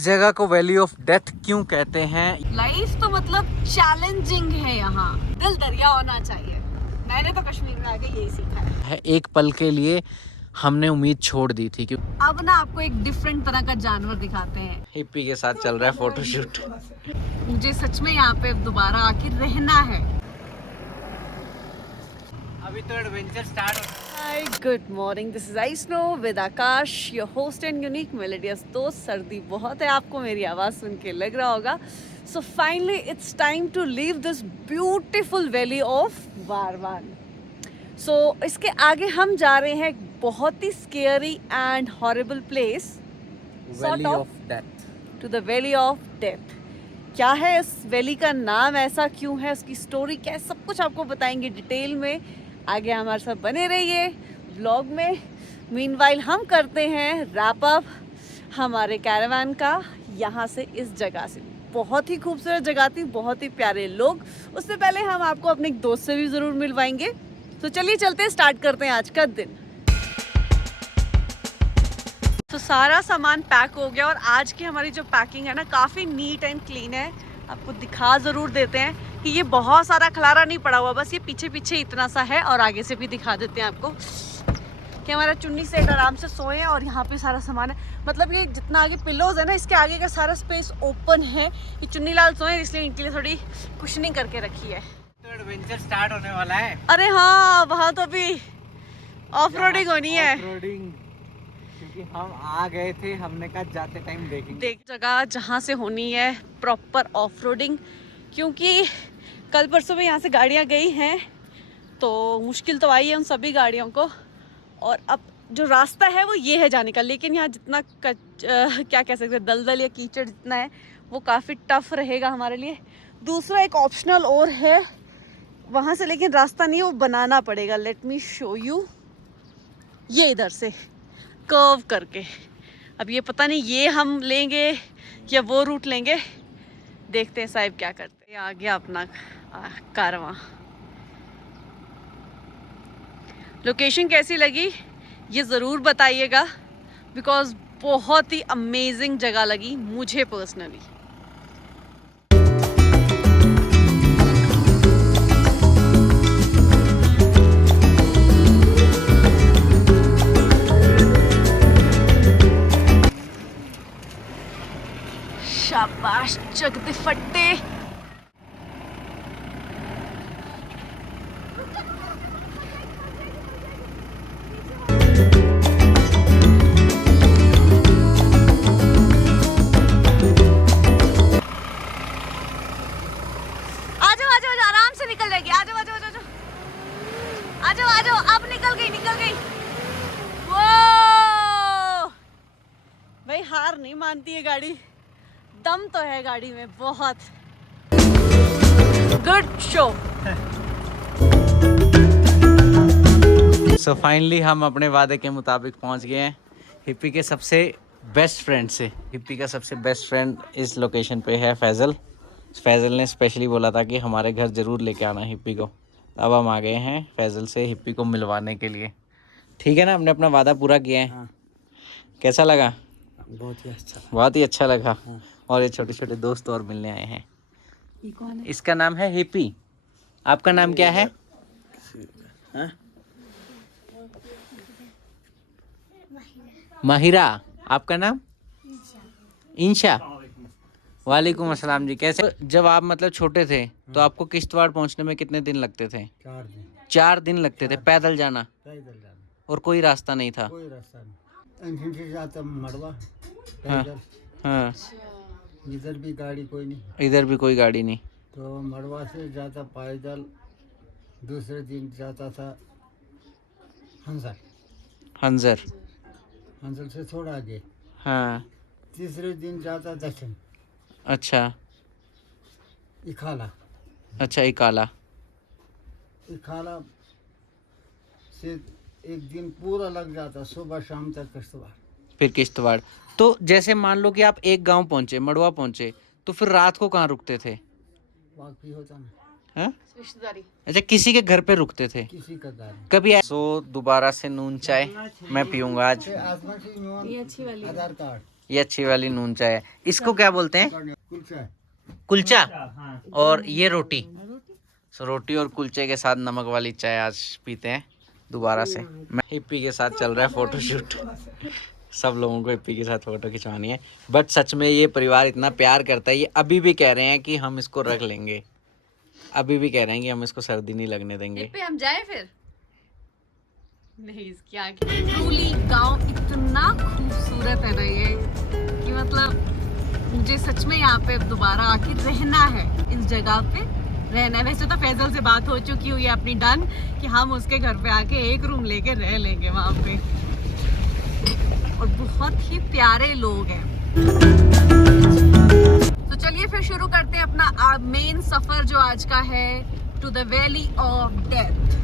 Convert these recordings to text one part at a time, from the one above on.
जगह को valley of death क्यों कहते हैं? लाइफ तो मतलब चैलेंजिंग है यहाँ, दिल दरिया होना चाहिए। मैंने तो कश्मीर में आके यही सीखा है। एक पल के लिए हमने उम्मीद छोड़ दी थी कि अब ना आपको एक डिफरेंट तरह का जानवर दिखाते हैं। हिप्पी के साथ चल रहा है फोटोशूट। मुझे सच में यहाँ पे दोबारा आके रहना है। अभी तो एडवेंचर स्टार्ट हो। Hi, good morning. This is I Snow with Akash, your host and unique melodious दोस्त। सर्दी बहुत है, आपको मेरी आवाज़ सुन के लग रहा होगा। So finally it's time to leave this beautiful valley of Varwan. So इसके आगे हम जा रहे हैं एक बहुत ही scary and horrible place, valley Sort of. Of death. to the valley of death. क्या है इस वैली का नाम, ऐसा क्यों है, उसकी स्टोरी क्या है, सब कुछ आपको बताएंगे डिटेल में। आगे हमारे साथ बने रहिए व्लॉग में। मीनवाइल हम करते हैं रैप अप हमारे कैरावान का यहाँ से, इस जगह से। बहुत ही खूबसूरत जगह थी, बहुत ही प्यारे लोग। उससे पहले हम आपको अपने एक दोस्त से भी ज़रूर मिलवाएंगे। तो चलिए चलते हैं, स्टार्ट करते हैं आज का दिन। तो सारा सामान पैक हो गया और आज की हमारी जो पैकिंग है ना, काफ़ी नीट एंड क्लीन है। आपको दिखा ज़रूर देते हैं कि ये बहुत सारा खलारा नहीं पड़ा हुआ, बस ये पीछे पीछे इतना सा है। और आगे से भी दिखा देते हैं आपको कि हमारा चुन्नी सेट आराम से सोए हैं। और यहाँ पे सारा सामान है, मतलब ये जितना आगे पिलोज है ना, इसके आगे का सारा स्पेस ओपन है। ये चुन्नी लाल सोए हैं, इसलिए इनके लिए थोड़ी कुशनिंग करके रखी है। तो एडवेंचर स्टार्ट होने वाला है। अरे हाँ, वहाँ तो अभी ऑफ रोडिंग होनी है। ऑफ-रोडिंग, क्योंकि हम आ गए थे, हमने कहा जाते टाइम देखेंगे। देख जगह जहाँ से होनी है प्रॉपर ऑफ रोडिंग, क्योंकि कल परसों में यहाँ से गाड़ियाँ गई हैं तो मुश्किल तो आई है उन सभी गाड़ियों को। और अब जो रास्ता है वो ये है जाने का, लेकिन यहाँ जितना क्या कह सकते हैं, दलदल या कीचड़ जितना है वो काफ़ी टफ रहेगा हमारे लिए। दूसरा एक ऑप्शनल और है वहाँ से, लेकिन रास्ता नहीं है, वो बनाना पड़ेगा। लेट मी शो यू, ये इधर से कर्व करके। अब ये पता नहीं ये हम लेंगे या वो रूट लेंगे, देखते हैं साहिब क्या करते हैं। आ गया अपना कारवां। लोकेशन कैसी लगी ये ज़रूर बताइएगा, बिकॉज़ बहुत ही अमेजिंग जगह लगी मुझे पर्सनली। शाबाश चकते फट्टे। आ जाओ आराम से निकल जाएगी। आ जाओ अब निकल गई। वो भाई हार नहीं मानती है गाड़ी, दम तो है गाड़ी में बहुत। Good show. सो फाइनली हम अपने वादे के मुताबिक पहुंच गए हैं हिप्पी के सबसे बेस्ट फ्रेंड से। हिप्पी का सबसे बेस्ट फ्रेंड इस लोकेशन पे है फैज़ल। फैज़ल ने स्पेशली बोला था कि हमारे घर ज़रूर लेके आना हिप्पी को। अब हम आ गए हैं फैज़ल से हिप्पी को मिलवाने के लिए। ठीक है ना, हमने अपना वादा पूरा किया है। हाँ। कैसा लगा? बहुत ही अच्छा लगा। हाँ। और ये छोटे छोटे दोस्त और मिलने आए हैं। ये कौन है? इसका नाम है हिप्पी। आपका नाम क्या है? हाँ? माहिरा। आपका नाम? इंशा। वालेकुम अस्सलाम जी, कैसे? जब आप मतलब छोटे थे तो आपको किश्तवाड़ पहुंचने में कितने दिन लगते थे? 4 दिन लगते थे पैदल जाना। और कोई रास्ता नहीं था? कोई रास्ता नहीं। जाता मड़वा हाँ हाँ। इधर भी गाड़ी कोई नहीं। इधर भी कोई गाड़ी नहीं। तो मड़वा से जाता पैदल। दूसरे दिन जाता था हंजर से थोड़ा आगे। हाँ। तीसरे दिन जाता दक्षिण। अच्छा इखाला। अच्छा इकाला से एक दिन पूरा लग जाता, सुबह शाम तक किश्तवाड़। फिर किश्तवाड़। तो जैसे मान लो कि आप एक गांव पहुंचे, मड़वा पहुंचे, तो फिर रात को कहाँ रुकते थे? वाकई होता ना। हाँ? अच्छा, किसी के घर पे रुकते थे? किसी का घर कभी? दोबारा से नून चाय मैं पीऊंगा आज। ये अच्छी वाली आधार कार्ड। ये अच्छी वाली नून चाय है। इसको क्या बोलते हैं? कुलचा। कुलचा। और ये रोटी। सो रोटी और कुलचे के साथ नमक वाली चाय आज पीते हैं दोबारा से। मैं हिप्पी के साथ चल रहा है फोटोशूट। सब लोगों को हिप्पी के साथ फोटो खिंचवानी है। बट सच में ये परिवार इतना प्यार करता है, ये अभी भी कह रहे हैं कि हम इसको रख लेंगे, अभी भी कह रहे हैं कि हम इसको सर्दी नहीं लगने देंगे। हिप्पी हम जाए फिर? नहीं, इसकी आगे ट्रूली गांव इतना खूबसूरत है ना ये कि मतलब मुझे सच में यहाँ पे दोबारा आके रहना है, इस जगह पे रहना है। वैसे तो फैजल से बात हो चुकी हुई है अपनी डन कि हम उसके घर पे आके एक रूम लेके रह लेंगे वहाँ पे, और बहुत ही प्यारे लोग हैं। तो चलिए फिर शुरू करते हैं अपना मेन सफर जो आज का है, to the valley of death.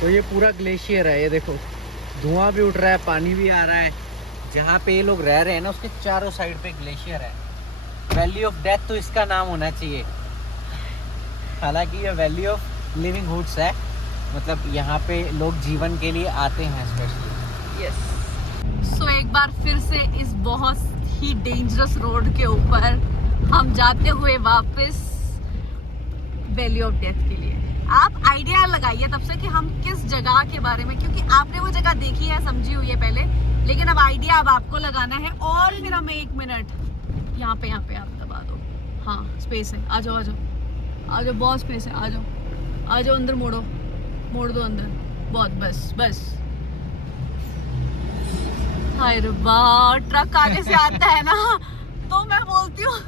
तो ये पूरा ग्लेशियर है, ये देखो धुआं भी उठ रहा है, पानी भी आ रहा है। जहाँ पे ये लोग रह रहे हैं ना उसके चारों साइड पे ग्लेशियर है। वैली ऑफ डेथ तो इसका नाम होना चाहिए। हालांकि ये वैली ऑफ लिविंग हुड्स है, मतलब यहाँ पे लोग जीवन के लिए आते हैं स्पेशली। यस। सो एक बार फिर से इस बहुत ही डेंजरस रोड के ऊपर हम जाते हुए वापस वैली ऑफ डेथ के लिए। आप आइडिया लगाइए तब से कि हम किस जगह के बारे में, क्योंकि आपने वो जगह देखी है, समझी हुई है पहले, लेकिन अब आइडिया अब आपको लगाना है। और फिर हमें 1 मिनट यहाँ पे आप दबा दो। हाँ स्पेस है, आ जाओ आ जाओ आ जाओ, बहुत स्पेस है, आ जाओ अंदर, मोड़ दो अंदर, बहुत बस। हाय रे वाह, ट्रक आगे से आता है ना तो मैं बोलती हूँ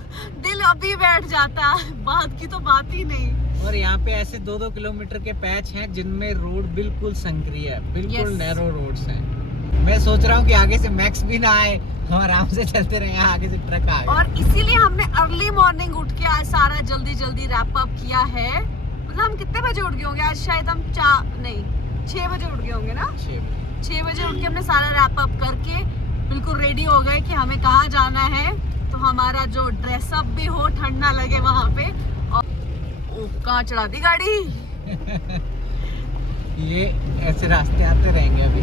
दिल अभी बैठ जाता है, बात की तो बात ही नहीं। और यहाँ पे ऐसे 2-2 किलोमीटर के पैच हैं जिनमें रोड बिल्कुल संकरी है, बिल्कुल नैरो रोड्स हैं। मैं सोच रहा हूँ कि आगे से मैक्स भी ना आए, हम आराम से चलते रहे, आगे से ट्रक आए। और इसीलिए हमने अर्ली मॉर्निंग उठ के आज सारा जल्दी रैप अप किया है। मतलब हम कितने बजे उठ गए होंगे आज? शायद हम 6 बजे उठ गए होंगे ना। 6 बजे उठ के हमने सारा रैप अप करके बिल्कुल रेडी हो गए कि हमें कहाँ जाना है, तो हमारा जो ड्रेसअप भी हो, ठंड ना लगे वहाँ पे। और कहाँ चढ़ा दी गाड़ी। ये ऐसे रास्ते आते रहेंगे अभी,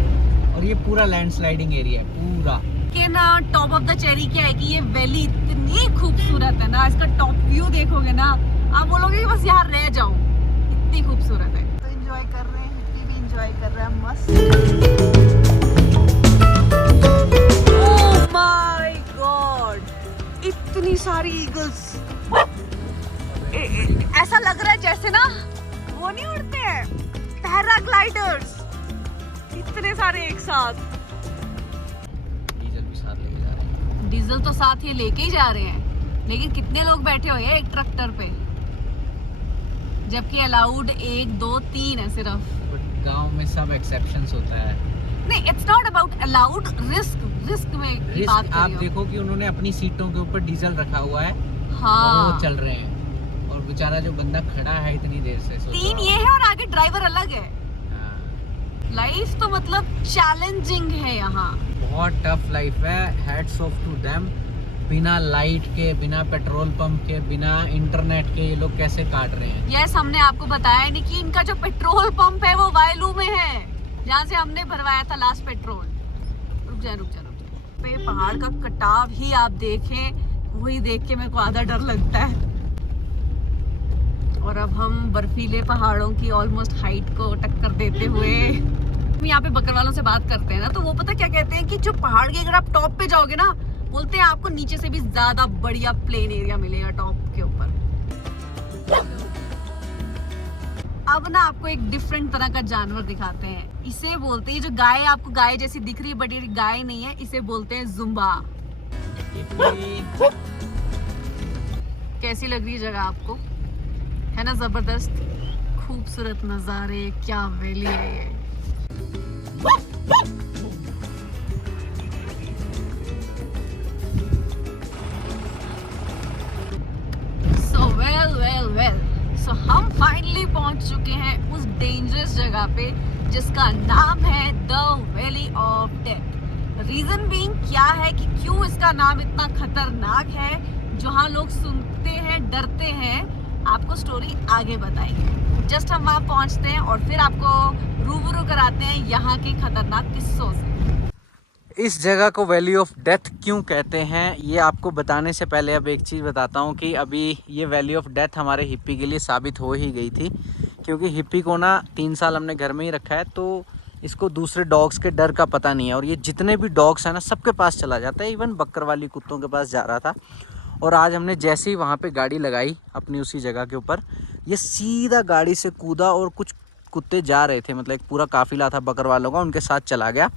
और ये पूरा लैंडस्लाइडिंग एरिया है पूरा। कि ना टॉप ऑफ द चेरी क्या है कि ये वैली इतनी खूबसूरत है ना, इसका टॉप व्यू देखोगे ना आप बोलोगे कि बस यहाँ रह जाऊं, इतनी खूबसूरत है। तो एंजॉय कर रहे हैं, हिप्पी भी एंजॉय कर रहा है मस्त। ओह माय गॉड, इतनी सारी ईगल्स। ऐसा लग रहा है जैसे ना वो नहीं उड़ते हैं पैराग्लाइडर्स, इतने सारे एक साथ। डीजल भी साथ लेके जा रहे हैं। डीजल तो साथ ये लेके ही जा रहे हैं, लेकिन कितने लोग बैठे हुए हैं एक ट्रैक्टर पे, जबकि अलाउड 1 2 3 है सिर्फ। बट गांव में सब एक्सेप्शंस होता है। नहीं, it's not about allowed, risk में की बात कर आप रही हूं। देखो कि उन्होंने अपनी सीटों के ऊपर डीजल रखा हुआ है, हाँ और वो चल रहे हैं, और बेचारा जो बंदा खड़ा है इतनी देर से, 3 ये है और आगे ड्राइवर अलग है। लाइफ तो मतलब चैलेंजिंग है यहाँ, बहुत टफ लाइफ है। Hats off to them. बिना लाइट के, बिना पेट्रोल पंप के, बिना इंटरनेट के ये लोग कैसे काट रहे हैं। यस, हमने आपको बताया नहीं कि इनका जो पेट्रोल पंप है वो वायलू में है, जहाँ से हमने भरवाया था लास्ट पेट्रोल। रुक जा पे पहाड़ का कटाव ही आप देखें, वही देख के मेरे को आधा डर लगता है। और अब हम बर्फीले पहाड़ों की ऑलमोस्ट हाइट को टक्कर देते हुए हम यहाँ पे बकरवालों से बात करते हैं ना, तो वो पता क्या कहते हैं कि जो पहाड़ के अगर आप टॉप पे जाओगे ना, बोलते हैं आपको नीचे से भी ज्यादा बढ़िया प्लेन एरिया मिलेगा टॉप के ऊपर। अब ना आपको एक डिफरेंट तरह का जानवर दिखाते हैं। इसे बोलते हैं, जो गाय आपको गाय जैसी दिख रही है बट ये गाय नहीं है, इसे बोलते हैं जुम्बा। कैसी लग रही है जगह आपको? है ना जबरदस्त, खूबसूरत नजारे, क्या वैली है ये। सो हम फाइनली पहुंच चुके हैं उस डेंजरस जगह पे जिसका नाम है the valley of death. Reason being क्या है कि क्यों इसका नाम इतना खतरनाक है, जहां लोग सुनते हैं डरते हैं, आपको स्टोरी आगे बताएंगे। जस्ट हम वहां पहुंचते हैं और फिर आपको रूबरू कराते हैं यहाँ के खतरनाक किस्सों से। इस जगह को वैली ऑफ डेथ क्यों कहते हैं, ये आपको बताने से पहले अब एक चीज़ बताता हूँ कि अभी ये वैली ऑफ डेथ हमारे हिप्पी के लिए साबित हो ही गई थी, क्योंकि हिप्पी को ना 3 साल हमने घर में ही रखा है, तो इसको दूसरे डॉग्स के डर का पता नहीं है, और ये जितने भी डॉग्स हैं ना सबके पास चला जाता है, इवन बकरवाली कुत्तों के पास जा रहा था। और आज हमने जैसे ही वहाँ पे गाड़ी लगाई अपनी उसी जगह के ऊपर, ये सीधा गाड़ी से कूदा, और कुछ कुत्ते जा रहे थे, मतलब एक पूरा काफिला था बकरवालों का, उनके साथ चला गया।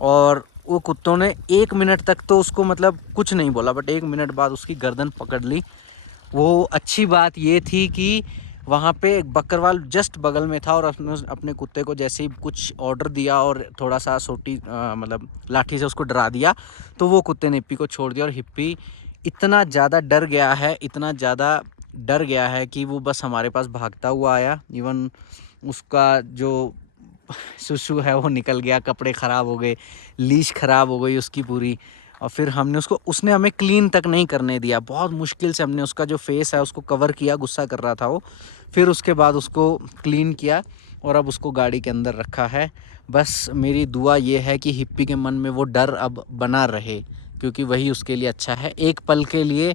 और वो कुत्तों ने 1 मिनट तक तो उसको मतलब कुछ नहीं बोला, बट 1 मिनट बाद उसकी गर्दन पकड़ ली। वो अच्छी बात ये थी कि वहाँ पे एक बकरवाल जस्ट बगल में था, और अपने कुत्ते को जैसे ही कुछ ऑर्डर दिया और थोड़ा सा सोटी मतलब लाठी से उसको डरा दिया, तो वो कुत्ते ने हिप्पी को छोड़ दिया। और हिप्पी इतना ज़्यादा डर गया है, इतना ज़्यादा डर गया है कि वो बस हमारे पास भागता हुआ आया। इवन उसका जो सुसु है वो निकल गया, कपड़े ख़राब हो गए, लीश ख़राब हो गई उसकी पूरी। और फिर हमने उसने हमें क्लीन तक नहीं करने दिया, बहुत मुश्किल से हमने उसका जो फेस है उसको कवर किया, गुस्सा कर रहा था वो। फिर उसके बाद उसको क्लीन किया और अब उसको गाड़ी के अंदर रखा है। बस मेरी दुआ ये है कि हिप्पी के मन में वो डर अब बना रहे, क्योंकि वही उसके लिए अच्छा है। एक पल के लिए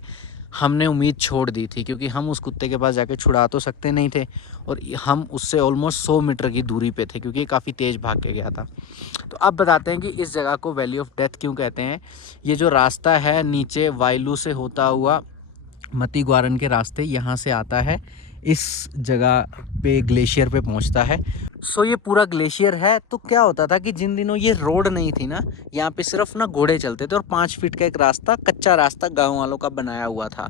हमने उम्मीद छोड़ दी थी, क्योंकि हम उस कुत्ते के पास जाके छुड़ा तो सकते नहीं थे, और हम उससे ऑलमोस्ट 100 मीटर की दूरी पे थे, क्योंकि काफ़ी तेज़ भाग के गया था। तो अब बताते हैं कि इस जगह को वैली ऑफ डेथ क्यों कहते हैं। ये जो रास्ता है नीचे वाइलू से होता हुआ मती ग्वारन के रास्ते यहाँ से आता है, इस जगह पे ग्लेशियर पे पहुँचता है। सो ये पूरा ग्लेशियर है। तो क्या होता था कि जिन दिनों ये रोड नहीं थी ना, यहाँ पे सिर्फ ना घोड़े चलते थे, और 5 फीट का एक रास्ता, कच्चा रास्ता गांव वालों का बनाया हुआ था।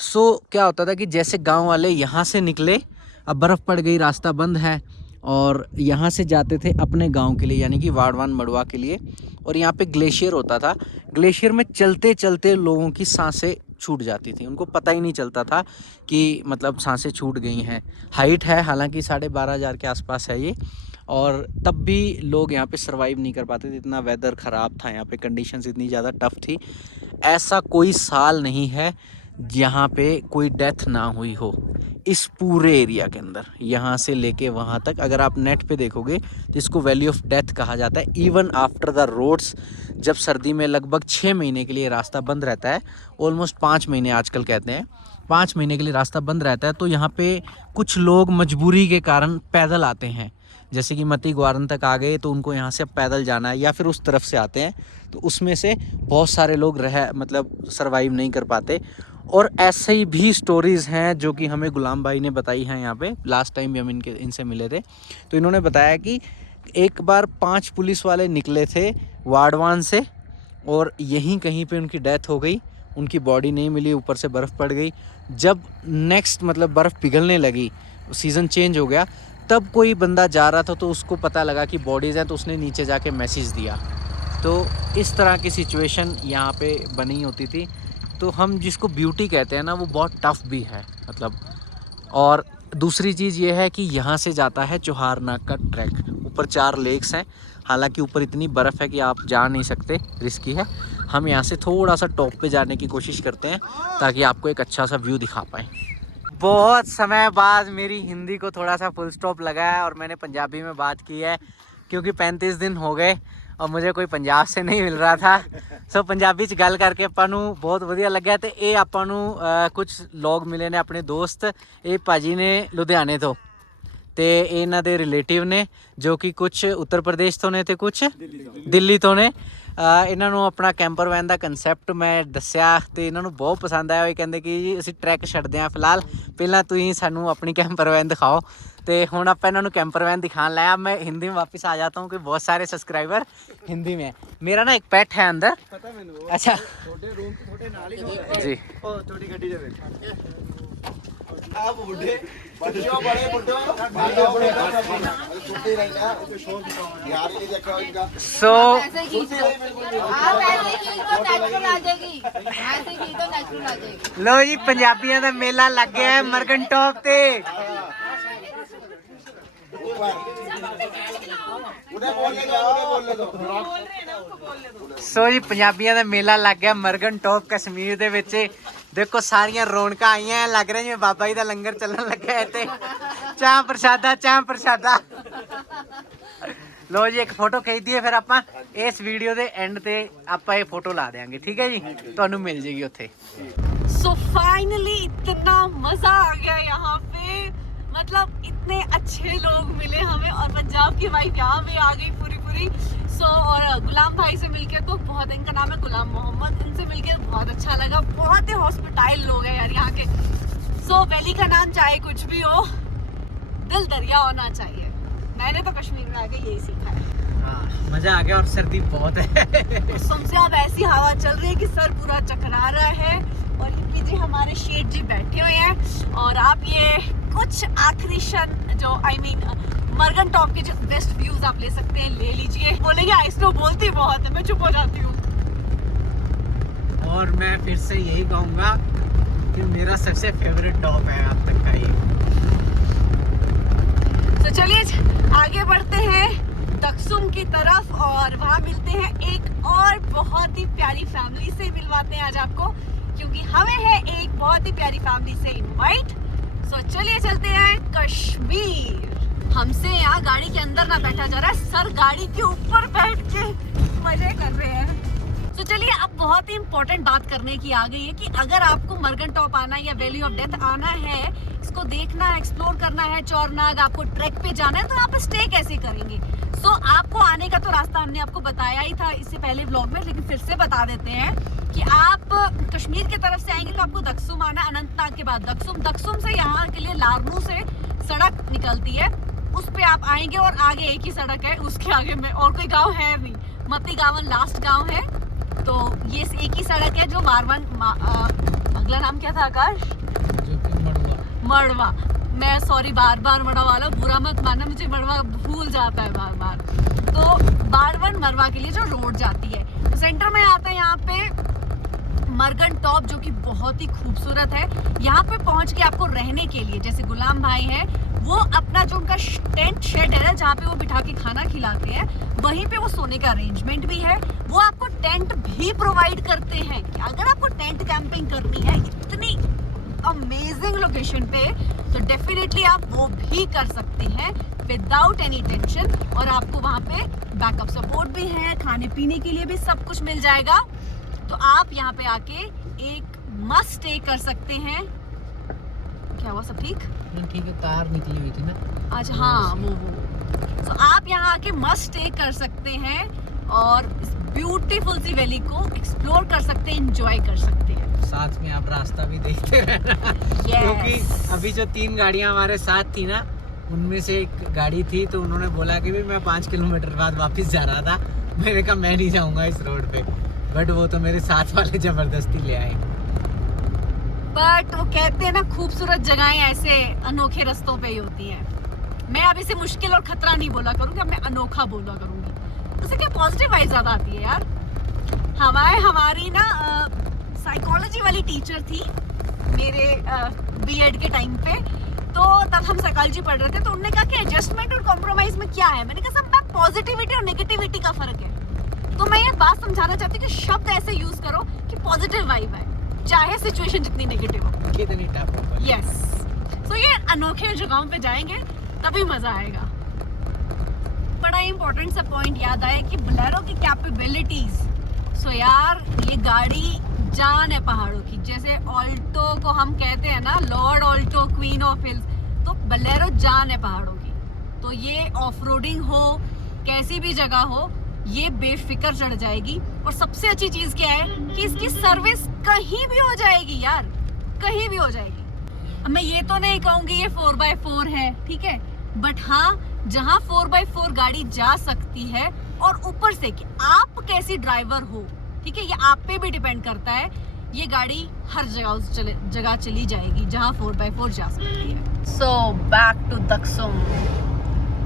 सो क्या होता था कि जैसे गांव वाले यहाँ से निकले, अब बर्फ़ पड़ गई, रास्ता बंद है, और यहाँ से जाते थे अपने गांव के लिए, यानी कि वाड़वान मड़वा के लिए। और यहाँ पे ग्लेशियर होता था, ग्लेशियर में चलते चलते लोगों की सांसें छूट जाती थी, उनको पता ही नहीं चलता था कि मतलब सांसें छूट गई हैं। हाइट है हालांकि 12,500 के आसपास है ये, और तब भी लोग यहाँ पे सरवाइव नहीं कर पाते थे, इतना वेदर ख़राब था यहाँ पे, कंडीशंस इतनी ज़्यादा टफ़ थी। ऐसा कोई साल नहीं है जहाँ पे कोई डेथ ना हुई हो इस पूरे एरिया के अंदर, यहाँ से लेके वहाँ तक। अगर आप नेट पे देखोगे तो इसको वैली ऑफ डेथ कहा जाता है। इवन आफ्टर द रोड्स, जब सर्दी में लगभग 6 महीने के लिए रास्ता बंद रहता है, ऑलमोस्ट 5 महीने आजकल कहते हैं, 5 महीने के लिए रास्ता बंद रहता है, तो यहाँ पे कुछ लोग मजबूरी के कारण पैदल आते हैं। जैसे कि मती ग्वारन तक आ गए तो उनको यहाँ से पैदल जाना है, या फिर उस तरफ से आते हैं, तो उसमें से बहुत सारे लोग मतलब सरवाइव नहीं कर पाते। और ऐसे ही भी स्टोरीज़ हैं जो कि हमें गुलाम भाई ने बताई हैं। यहाँ पे लास्ट टाइम भी हम इनसे मिले थे, तो इन्होंने बताया कि एक बार 5 पुलिस वाले निकले थे वाड़वान से, और यहीं कहीं पे उनकी डेथ हो गई, उनकी बॉडी नहीं मिली, ऊपर से बर्फ़ पड़ गई। जब नेक्स्ट मतलब बर्फ़ पिघलने लगी, सीज़न चेंज हो गया, तब कोई बंदा जा रहा था तो उसको पता लगा कि बॉडीज़ हैं, तो उसने नीचे जाके मैसेज दिया। तो इस तरह की सिचुएशन यहाँ पे बनी होती थी। तो हम जिसको ब्यूटी कहते हैं ना, वो बहुत टफ़ भी है मतलब। और दूसरी चीज़ ये है कि यहाँ से जाता है चौहारनाग का ट्रैक, ऊपर 4 लेक्स हैं, हालांकि ऊपर इतनी बर्फ़ है कि आप जा नहीं सकते, रिस्की है। हम यहाँ से थोड़ा सा टॉप पे जाने की कोशिश करते हैं ताकि आपको एक अच्छा सा व्यू दिखा पाएँ। बहुत समय बाद मेरी हिंदी को थोड़ा सा फुल स्टॉप लगा है और मैंने पंजाबी में बात की है, क्योंकि 35 दिन हो गए और मुझे कोई पंजाब से नहीं मिल रहा था। सो पंजाबी च गल करके ਆਪਾਂ ਨੂੰ बहुत ਵਧੀਆ ਲੱਗਿਆ। ਤੇ ਇਹ ਆਪਾਂ ਨੂੰ ਕੁਝ ਲੋਕ ਮਿਲੇ ਨੇ, ਆਪਣੇ ਦੋਸਤ। ਇਹ ਭਾਜੀ ਨੇ ਲੁਧਿਆਣੇ ਤੋਂ, ਤੇ ਇਹਨਾਂ ਦੇ ਰਿਲੇਟਿਵ ਨੇ ਜੋ ਕਿ ਕੁਝ ਉੱਤਰ ਪ੍ਰਦੇਸ਼ ਤੋਂ ਨੇ ਤੇ ਕੁਝ ਦਿੱਲੀ ਤੋਂ ਨੇ। ਇਹਨਾਂ ਨੂੰ ਆਪਣਾ ਕੈਂਪਰ ਵੈਨ ਦਾ ਕਨਸੈਪਟ ਮੈਂ ਦੱਸਿਆ ਤੇ ਇਹਨਾਂ ਨੂੰ ਬਹੁਤ ਪਸੰਦ ਆਇਆ। ਉਹ ਕਹਿੰਦੇ ਕਿ ਜੀ ਅਸੀਂ ਟਰੈਕ ਛੱਡਦੇ ਹਾਂ ਫਿਲਹਾਲ, ਪਹਿਲਾਂ ਤੁਸੀਂ ਸਾਨੂੰ अपनी कैंपर वैन दिखाओ। तो हुण आप इन्होंने कैंपर वैन दिखाने लाया। मैं हिंदी में वापस आ जाता हूँ कि बहुत सारे सब्सक्राइबर हिंदी में। मेरा ना एक पेट है अंदर। अच्छा जी, सो लो जी, पंजाबियों का मेला लग गया है मरगन टॉप ते। सो जी, पंजाबियों का मेला लग गया मरगन टॉप कश्मीर दे विच। देखो सारियां रौनकां आईयां, लग रहा जिवें बाबा जी दा लंगर चलन लगा है। ते चाह प्रसादा लो जी एक फोटो खींच दिए फिर ਆਪਾਂ ਇਸ ਵੀਡੀਓ ਦੇ ਐਂਡ ਤੇ ਆਪਾਂ ਇਹ ਫੋਟੋ ਲਾ ਦੇਾਂਗੇ ठीक है जी ਤੁਹਾਨੂੰ ਮਿਲ ਜੇਗੀ ਉੱਥੇ। सो फाइनली इतना मजा आ गया यहाँ पे, मतलब इतने अच्छे लोग मिले हमें और पंजाब की वाइफ यहाँ पे आ गई पूरी। सो और गुलाम भाई से मिलके तो बहुत, इनका नाम है गुलाम मोहम्मद, इनसे मिलके बहुत अच्छा लगा। बहुत ही हॉस्पिटाइल लोग हैं यार यहाँ के। सो वैली का नाम चाहे कुछ भी हो, दिल दरिया होना चाहिए। मैंने तो कश्मीर में आके यही सीखा है। मजा आ गया और सर्दी बहुत है। कसम से अब ऐसी हवा चल रही है कि सर पूरा चकरा रहा है और ये जी हमारे शेठ जी बैठे हुए हैं और आप ये कुछ आखिरी क्षण जो मरगन टॉप के जो बेस्ट व्यूज आप ले सकते हैं ले लीजिए। बोलेंगे आइसनो बोलती बहुत है, मैं चुप हो जाती हूँ। और मैं फिर से यही कहूँगा कि मेरा सबसे फेवरेट टॉप है अब तक का ये। तो चलिए आगे बढ़ते हैं दक्सुम की तरफ और वहाँ मिलते हैं एक और बहुत ही प्यारी फैमिली से मिलवाते हैं आज आपको, क्योंकि हमें है एक बहुत ही प्यारी फैमिली से इनवाइट। सो चलिए चलते हैं कश्मीर। हमसे यहाँ गाड़ी के अंदर ना बैठा जा रहा है, सर गाड़ी के ऊपर बैठ के मजे कर रहे हैं। तो चलिए अब बहुत ही इम्पोर्टेंट बात करने की आ गई है कि अगर आपको मरगन टॉप आना है या वैली ऑफ डेथ आना है, इसको देखना है, एक्सप्लोर करना है, चौरनाग आपको ट्रैक पे जाना है, तो आप स्टे कैसे करेंगे। तो आपको आने का तो रास्ता हमने आपको बताया ही था इससे पहले व्लॉग में, लेकिन फिर से बता देते हैं कि आप कश्मीर की तरफ से आएंगे तो आपको दक्सुम आना, अनंतनाग के बाद दक्सुम से यहाँ के लिए लारनू से सड़क निकलती है, उस पे आप आएंगे और आगे एक ही सड़क है, उसके आगे में और कोई गांव है नहीं, मती गावन लास्ट गांव है। तो ये एक ही सड़क है जो अगला नाम क्या था आकाश? मड़वा। मैं सॉरी बार मड़वा वाला बुरा मत मानना, मुझे मड़वा भूल जाता है बार। तो बारवन मरवा के लिए जो रोड जाती है, तो सेंटर में आता है यहाँ पे मरगन टॉप जो कि बहुत ही खूबसूरत है। यहाँ पे पहुँच के आपको रहने के लिए, जैसे गुलाम भाई हैं वो अपना जो उनका टेंट शेड है जहाँ पे वो बिठा के खाना खिलाते हैं, वहीं पे वो सोने का अरेंजमेंट भी है। वो आपको टेंट भी प्रोवाइड करते हैं कि अगर आपको टेंट कैंपिंग करनी है इतनी अमेजिंग लोकेशन पे, तो डेफिनेटली आप वो भी कर सकते हैं विदाउट एनी टेंशन। और आपको वहाँ पे बैकअप सपोर्ट भी है, खाने पीने के लिए भी सब कुछ मिल जाएगा। तो आप यहाँ पे आके एक मस्ट स्टे कर सकते हैं। क्या हुआ, सब ठीक है, तार निकली हुई थी ना आज। हाँ वो तो आप यहाँ आके मस्ट स्टे कर सकते हैं और इस ब्यूटीफुल सी वैली को एक्सप्लोर कर सकते हैं, एंजॉय कर सकते हैं। साथ में आप रास्ता भी देखते रहना क्योंकि अभी जो 3 गाड़ियां हमारे साथ थी ना, उनमें से एक गाड़ी थी तो उन्होंने बोला कि भी मैं 5 किलोमीटर बाद वापस जा रहा था। मैंने कहा मैं नहीं जाऊंगा इस रोड पे, बट वो तो मेरे साथ वाले जबरदस्ती ले आए। बट वो कहते हैं ना खूबसूरत जगहें ऐसे अनोखे रास्तों पे ही होती हैं। मैं अब इसे मुश्किल और खतरा नहीं बोला करूंगी, अब मैं अनोखा बोला करूंगी। उससे क्या पॉजिटिव वाइब ज्यादा आती है यार। हमारी ना साइकोलॉजी वाली टीचर थी मेरे बीएड के टाइम पे, तो तब हम साइकोलॉजी पढ़ रहे थे, तो उन्होंने कहा कि एडजस्टमेंट और कॉम्प्रोमाइज में क्या है। मैंने कहा सब पॉजिटिविटी और नेगेटिविटी का फर्क है। तो मैं ये बात समझाना चाहती हूँ कि शब्द ऐसे यूज करो कि पॉजिटिव वाइब है, चाहे सिचुएशन जितनी नेगेटिव हो। कितनी टफ हो। यस, तो ये अनोखे जगहों पे जाएंगे तभी मजा आएगा। बड़ा इंपॉर्टेंट सा पॉइंट याद आया कि बोलेरो की कैपेबिलिटीज। सो यार ये गाड़ी जान है पहाड़ों की। जैसे ऑल्टो को हम कहते हैं ना Lord Alto queen of hills, तो बोलेरो जान है पहाड़ों की। तो ये ऑफ रोडिंग हो, कैसी भी जगह हो, ये बेफिक्र चढ़ जाएगी। और सबसे अच्छी चीज क्या है कि इसकी सर्विस कहीं भी हो जाएगी यार, कहीं भी हो जाएगी। अब मैं ये तो नहीं कहूंगी ये 4x4 है, ठीक है, बट हाँ जहाँ 4x4 गाड़ी जा सकती है, और ऊपर से कि आप कैसी ड्राइवर हो, ठीक है, ये आप पे भी डिपेंड करता है। ये गाड़ी हर जगह चली जाएगी जहाँ 4x4 जा सकती है। So back to Daksum.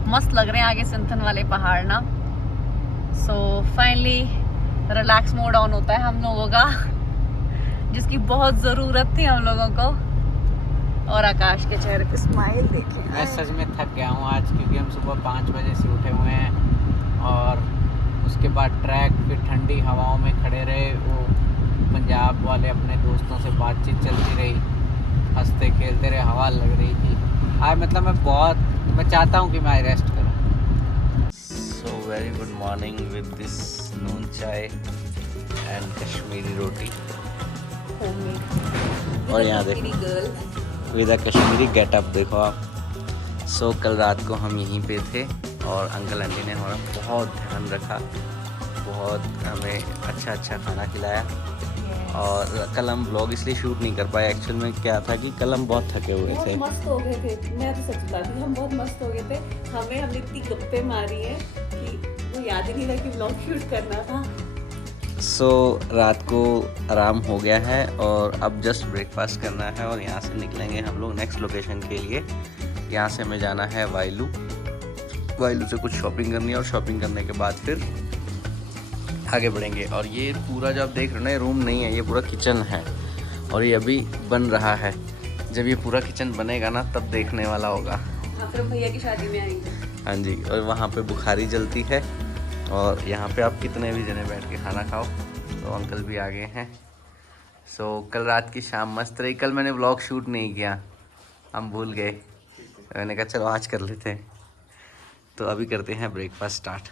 मस्त लग रहे हैं आगे सिंथन वाले पहाड़ ना। So finally relax mode on होता है हम लोगों का, जिसकी बहुत ज़रूरत थी हम लोगों को। और आकाश के चेहरे पे स्माइल देखें। मैं सच में थक गया हूँ आज, क्योंकि हम सुबह 5 बजे से उठे हुए हैं और उसके बाद ट्रैक, फिर ठंडी हवाओं में खड़े रहे। वो पंजाब वाले अपने दोस्तों से बातचीत चलती रही, हंसते खेलते रहे, हवा लग रही थी आज। मतलब मैं चाहता हूँ कि मैं रेस्ट करूँ। So very good morning with this noon chai and Kashmiri रोटी। और यहाँ देखो विद कश्मीरी गेटअप देखो आप। सो कल रात को हम यहीं पे थे और अंकल आंटी ने हमारा बहुत ध्यान रखा, बहुत हमें अच्छा खाना खिलाया। और कल हम ब्लॉग इसलिए शूट नहीं कर पाए, एक्चुअल में क्या था कि कल हम बहुत थके हुए थे। बहुत मस्त हो गए थे, मैं तो सच बता रही, हम बहुत मस्त हो गए थे। हमने इतनी गप्पे मारी है कि वो याद ही नहीं रहा कि ब्लॉग शूट करना था। सो रात को आराम हो गया है और अब जस्ट ब्रेकफास्ट करना है और यहाँ से निकलेंगे हम लोग नेक्स्ट लोकेशन के लिए। यहाँ से हमें जाना है वाइलू से कुछ शॉपिंग करनी है और शॉपिंग करने के बाद फिर आगे बढ़ेंगे। और ये पूरा जो आप देख रहे हो ना, ये रूम नहीं है, ये पूरा किचन है और ये अभी बन रहा है। जब ये पूरा किचन बनेगा ना तब देखने वाला होगा। हाँ, फिर भैया की शादी में आएंगे। हाँ जी, और वहाँ पे बुखारी जलती है और यहाँ पे आप कितने भी जने बैठ के खाना खाओ। तो अंकल भी आ गए हैं। सो कल रात की शाम मस्त रही। कल मैंने व्लॉग शूट नहीं किया, हम भूल गए। मैंने कहा चलो आज कर लेते हैं। तो अभी करते हैं ब्रेकफास्ट स्टार्ट।